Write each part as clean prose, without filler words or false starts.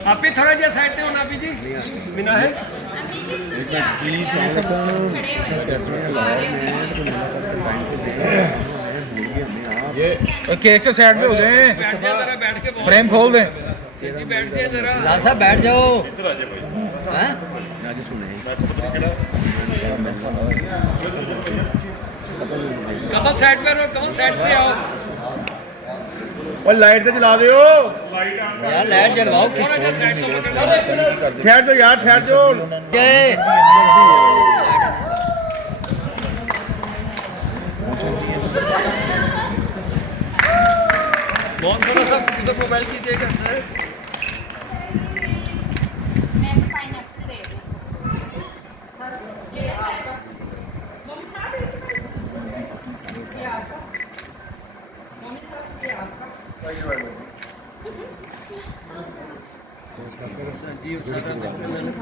आप ही थोड़ा जैसा साइड पे हो नापी जी बिना है ये केक से साइड पे हो जाए, बैठ जा जरा बैठ के फ्रेम खोल दें। जी बैठ जाए जरा लाल साहब बैठ जाओ। हैं? कमल साइड पे रहो कमल साइड से आओ और लाइट तो जला दो यार लाइट जलवाओ। थोड़ा जैसा साइड पे ठहर दो यार, ठहर दो। जय बहुत सारा सब उधर मोबाइल कीजिएगा सर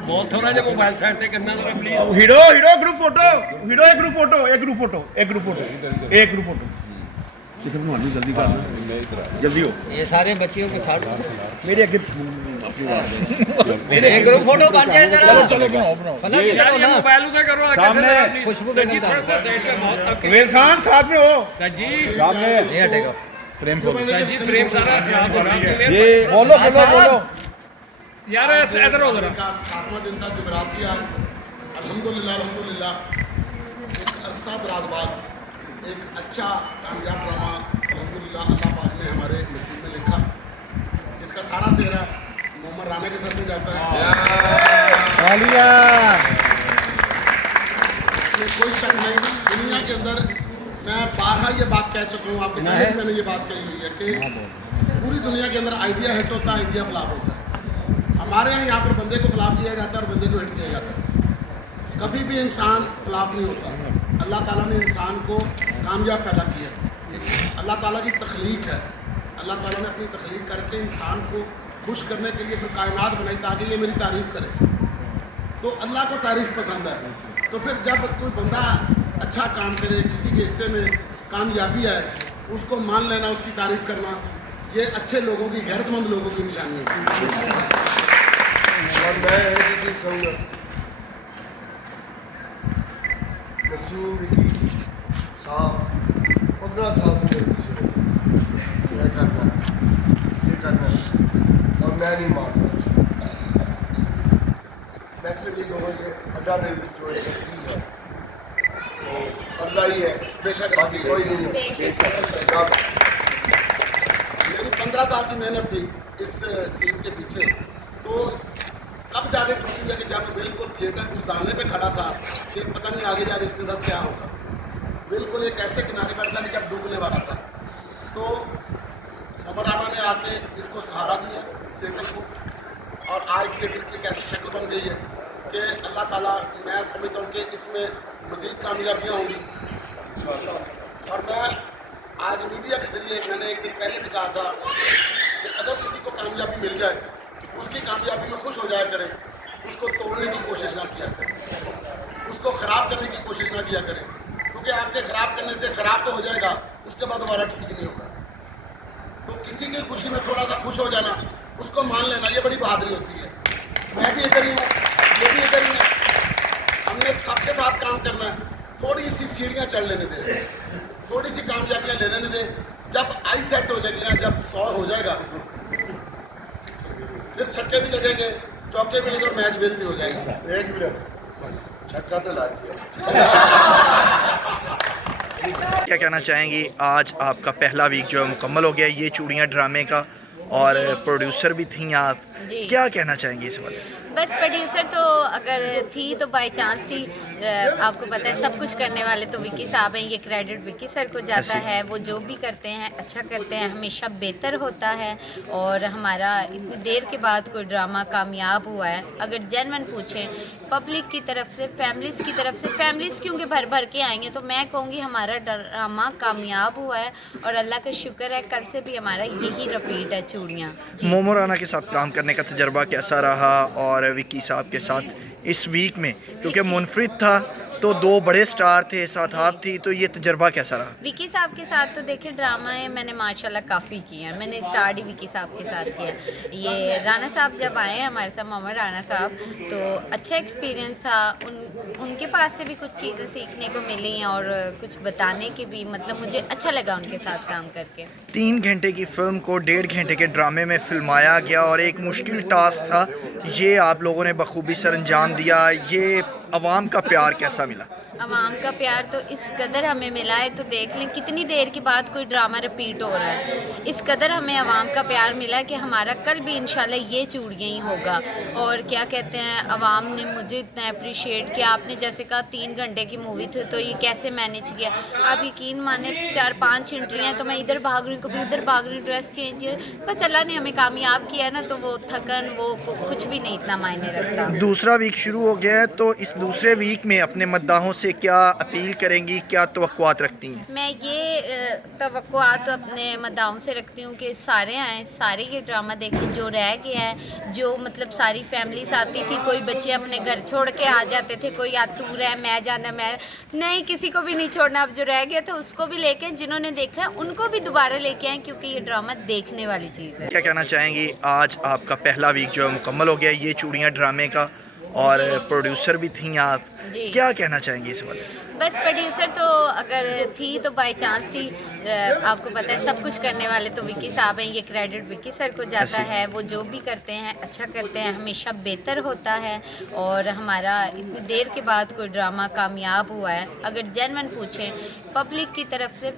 बहुत थोड़ा जब मोबाइल साइड पे करना जरा please hero hero group photo, hero एक ग्रुप फोटो, एक ग्रुप फोटो, एक ग्रुप फोटो, एक ग्रुप फोटो। किधर मानू जल्दी कर, जल्दी हो। ये सारे बच्चियों के साथ मेरे आगे एक ग्रुप फोटो बन जाए जरा। चलो बनाओ बनाओ। फला किधर यार हो ये ना? मोबाइल उधर करो आगे से जरा प्लीज खुशबू सर जी बेगम थोड़ा सा साइड पे बहुत सबके वेद खान साथ में हो। सर जी नहीं हटेगा। फ्रेम खोल सर जी फ्रेम सारा खराब हो रहा है ये बोलो बोलो बोलो। यार इधर हो जरा का 7वां दिन था जुमेरात की आज अल्हम्दुलिल्लाह अल्हम्दुलिल्लाह एक अरसा दराज बाद एक अच्छा कामयाब ड्रामा अल्हम्दुलिल्लाह अल्लाह पाक ने हमारे नसीब में लिखा जिसका सारा सेहरा मोहम्मद राना के सर पे जाता है। इसमें कोई शक नहीं, दुनिया के अंदर मैं बारहा ये बात कह चुका हूँ आपको पहले भी मैंने ये बात कही हुई है कि पूरी दुनिया के अंदर आइडिया हिट होता है, आइडिया फ्लॉप होता है। हमारे यहाँ पर बंदे को फ्लॉप किया जाता है और बंदे को हिट किया जाता है। कभी भी इंसान फ्लॉप नहीं होता। अल्लाह ताला ने इंसान को कामयाब पैदा किया। अल्लाह ताला की तख्लीक है। अल्लाह ताला ने अपनी तख्लीक करके इंसान को खुश करने के लिए फिर कायनात बनाई ताकि ये मेरी तारीफ़ करे। तो अल्लाह को तारीफ़ पसंद है। तो फिर जब कोई बंदा अच्छा काम करे, किसी के हिस्से में कामयाबी है, उसको मान लेना, उसकी तारीफ़ करना, ये अच्छे लोगों की, गैरतमंद लोगों की निशानी है। और मैं एक ही चीज़ कहूँगा, नसीम विकी साहब 15 साल से मेरे पीछे हैं। मैं करना है, ये करना है और मैं नहीं मानता। मैं सिर्फ ये कहूँगा कि अल्लाह ने जो शक्ति है वो अल्लाह ही है, बेशक बाकी कोई नहीं है। मेरी 15 साल की मेहनत थी इस चीज़ के पीछे। तो कब जाके छुट्टी है कि जब बिल्कुल थिएटर उस दाने पे खड़ा था कि पता नहीं आगे जाके इसके साथ क्या होगा। बिल्कुल एक ऐसे किनारे पर था कि जब डूबने वाला था। तो मोहम्मद राना ने आके इसको सहारा दिया थिएटर को, और आज थिएटर की एक ऐसी शक्ल बन गई है कि अल्लाह ताला, मैं समझता हूँ कि इसमें मज़ीद कामयाबियाँ होंगी। और मैं आज मीडिया के जरिए, मैंने एक दिन पहले भी कहा था कि अगर किसी को कामयाबी मिल जाए उसकी कामयाबी में खुश हो जाया करें, उसको तोड़ने की कोशिश ना किया करें, उसको ख़राब करने की कोशिश ना किया करें, क्योंकि आपके ख़राब करने से ख़राब तो हो जाएगा, उसके बाद दोबारा ठीक नहीं होगा। तो किसी की खुशी में थोड़ा सा खुश हो जाना, उसको मान लेना, ये बड़ी बहादुरी होती है। मैं भी इधर ही हूँ, ये भी इधर ही है। हमने सबके साथ काम करना है। थोड़ी सी सीढ़ियाँ चढ़ लेने दें, थोड़ी सी कामयाबियाँ ले लेने दें। जब आई सेट हो जाएगी ना, जब 100 हो जाएगा, फिर छक्के भी लगेंगे, चौके भी लगेंगे और मैच विन भी हो जाएगा। एक मिनट, छक्का तो ला दिया। क्या कहना चाहेंगी? आज आपका पहला वीक जो है मुकम्मल हो गया ये चूड़ियाँ ड्रामे का, और प्रोड्यूसर भी थी आप, क्या कहना चाहेंगी इस बारे में? बस प्रोड्यूसर तो अगर थी तो बाय चांस थी। आपको पता है सब कुछ करने वाले तो विकी साहब हैं, ये क्रेडिट विकी सर को जाता है। वो जो भी करते हैं अच्छा करते हैं, हमेशा बेहतर होता है। और हमारा इतनी देर के बाद कोई ड्रामा कामयाब हुआ है, अगर जेन्युइन पूछें पब्लिक की तरफ से, फैमिलीज़ की तरफ से, फैमिलीज़ क्योंकि भर भर के आएंगे, तो मैं कहूँगी हमारा ड्रामा कामयाब हुआ है। और अल्लाह का शुक्र है, कल से भी हमारा यही रिपीट है चूड़ियाँ। मोमो राना के साथ काम करने का तजर्बा कैसा रहा, और विकी साहब के साथ इस वीक में, क्योंकि मुनफरिद था तो दो बड़े स्टार थे, साथ आप थी, तो ये तजर्बा कैसा रहा? विकी साहब के साथ तो देखिए ड्रामा है मैंने माशाल्लाह काफ़ी किए हैं। मैंने स्टार्ट ही विकी साहब के साथ किया। ये राना साहब जब आए हैं हमारे साथ, मोहम्मद राना साहब, तो अच्छा एक्सपीरियंस था। उनके पास से भी कुछ चीज़ें सीखने को मिली और कुछ बताने की भी, मतलब मुझे अच्छा लगा उनके साथ काम करके। 3 घंटे की फिल्म को 1.5 घंटे के ड्रामे में फिल्माया गया और एक मुश्किल टास्क था, ये आप लोगों ने बखूबी सर अंजाम दिया। ये अवाम का प्यार कैसा मिला? आवाम का प्यार तो इस कदर हमें मिला है, तो देख लें कितनी देर के बाद कोई ड्रामा रिपीट हो रहा है। इस कदर हमें आवाम का प्यार मिला कि हमारा कल भी इंशाल्लाह ये चूड़ियाँ ही होगा। और क्या कहते हैं, आवाम ने मुझे इतना अप्रिशिएट किया। आपने जैसे कहा 3 घंटे की मूवी थी, तो ये कैसे मैनेज किया। आप यकीन माने 4-5 एंट्रियाँ, तो मैं इधर भाग रही हूँ, कभी उधर भाग रही हूँ, ड्रेस चेंज। बस अल्लाह ने हमें कामयाब किया ना, तो वो थकन वो कुछ भी नहीं इतना मायने रखता। दूसरा वीक शुरू हो गया है, तो इस दूसरे वीक में अपने मद्दाहों से क्या अपील करेंगी, क्या तवक्कुआत रखती हैं? मैं ये तवक्कुआत अपने मद्दाहों से रखती हूँ कि सारे आएँ, सारे ये ड्रामा देखें। जो रह गया है, जो मतलब सारी फैमिलीज आती थी, कोई बच्चे अपने घर छोड़ के आ जाते थे, कोई या तू रह मैं जाना, मैं नहीं, किसी को भी नहीं छोड़ना। अब जो रह गया था उसको भी लेके, जिन्होंने देखा है उनको भी दोबारा लेके आए, क्योंकि ये ड्रामा देखने वाली चीज़ है। क्या कहना चाहेंगी? आज आपका पहला वीक जो है मुकम्मल हो गया ये चूड़ियाँ ड्रामे का, और प्रोड्यूसर भी थी आप, जी। क्या कहना चाहेंगी इस बारे में? बस प्रोड्यूसर तो अगर थी तो बाय चांस थी। आपको पता है सब कुछ करने वाले तो विकी साहब हैं। ये क्रेडिट विकी सर को जाता है। वो जो भी करते हैं अच्छा करते हैं, हमेशा बेहतर होता है। और हमारा इतनी देर के बाद कोई ड्रामा कामयाब हुआ है। अगर जेन्युइन पूछें पब्लिक की तरफ से,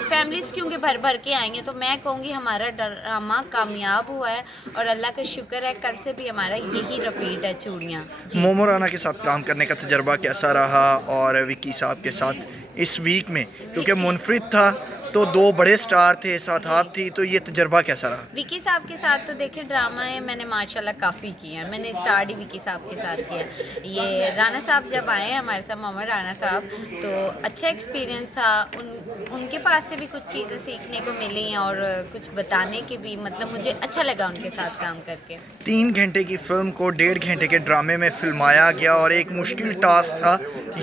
फैमिलीज़ क्योंकि भर भर के आएंगे, तो मैं कहूँगी हमारा ड्रामा कामयाब हुआ है। और अल्लाह का शुक्र है, कल से भी हमारा यही रिपीट है चूड़ियाँ। मोमो राना के साथ काम करने का तजर्बा कैसा रहा, और विकी साहब के साथ इस वीक में, क्योंकि मुनफरिद था तो 2 बड़े स्टार थे, साथ आप थी, तो ये तजर्बा कैसा रहा? विकी साहब के साथ तो देखिए ड्रामा है मैंने माशाल्लाह काफ़ी किए हैं। मैंने स्टार्ट ही विकी साहब के साथ किया। ये राना साहब जब आए हैं हमारे साथ, मोहम्मद राना साहब, तो अच्छा एक्सपीरियंस था। उनके पास से भी कुछ चीज़ें सीखने को मिली और कुछ बताने की भी, मतलब मुझे अच्छा लगा उनके साथ काम करके। 3 घंटे की फिल्म को 1.5 घंटे के ड्रामे में फिल्माया गया और एक मुश्किल टास्क था,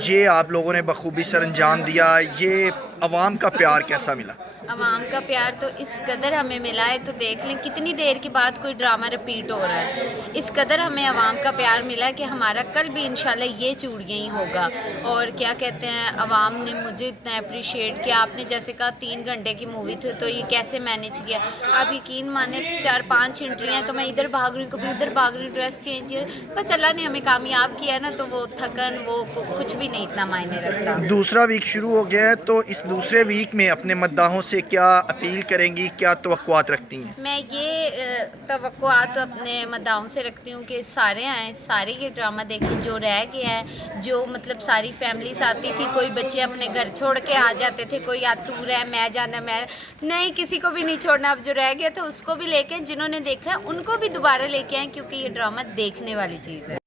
ये आप लोगों ने बखूबी सर अंजाम दिया। ये अवाम का प्यार कैसा मिला? आवाम का प्यार तो इस कदर हमें मिला है, तो देख लें कितनी देर के बाद कोई ड्रामा रिपीट हो रहा है। इस कदर हमें आवाम का प्यार मिला कि हमारा कल भी इंशाल्लाह ये चूड़ियाँ ही होगा। और क्या कहते हैं, आवाम ने मुझे इतना अप्रिशिएट किया। आपने जैसे कहा 3 घंटे की मूवी थी, तो ये कैसे मैनेज किया। आप यकीन माने 4-5 एंट्रियाँ, तो मैं इधर भाग रही हूँ, कभी उधर भाग रही हूँ, ड्रेस चेंज। बस अल्लाह ने हमें कामयाब किया ना, तो वो थकन वो कुछ भी नहीं इतना मायने रखता। दूसरा वीक शुरू हो गया है, तो इस दूसरे वीक में अपने मद्दाहों से क्या अपील करेंगी, क्या तवक्कुआत रखती हैं? मैं ये तवक्कुआत अपने मद्दाहों से रखती हूँ कि सारे आएँ, सारे ये ड्रामा देखें। जो रह गया है, जो मतलब सारी फैमिलीज आती थी, कोई बच्चे अपने घर छोड़ के आ जाते थे, कोई या तू रह मैं जाना, मैं नहीं, किसी को भी नहीं छोड़ना। अब जो रह गया था उसको भी लेके, जिन्होंने देखा है उनको भी दोबारा लेके आए, क्योंकि ये ड्रामा देखने वाली चीज़ है।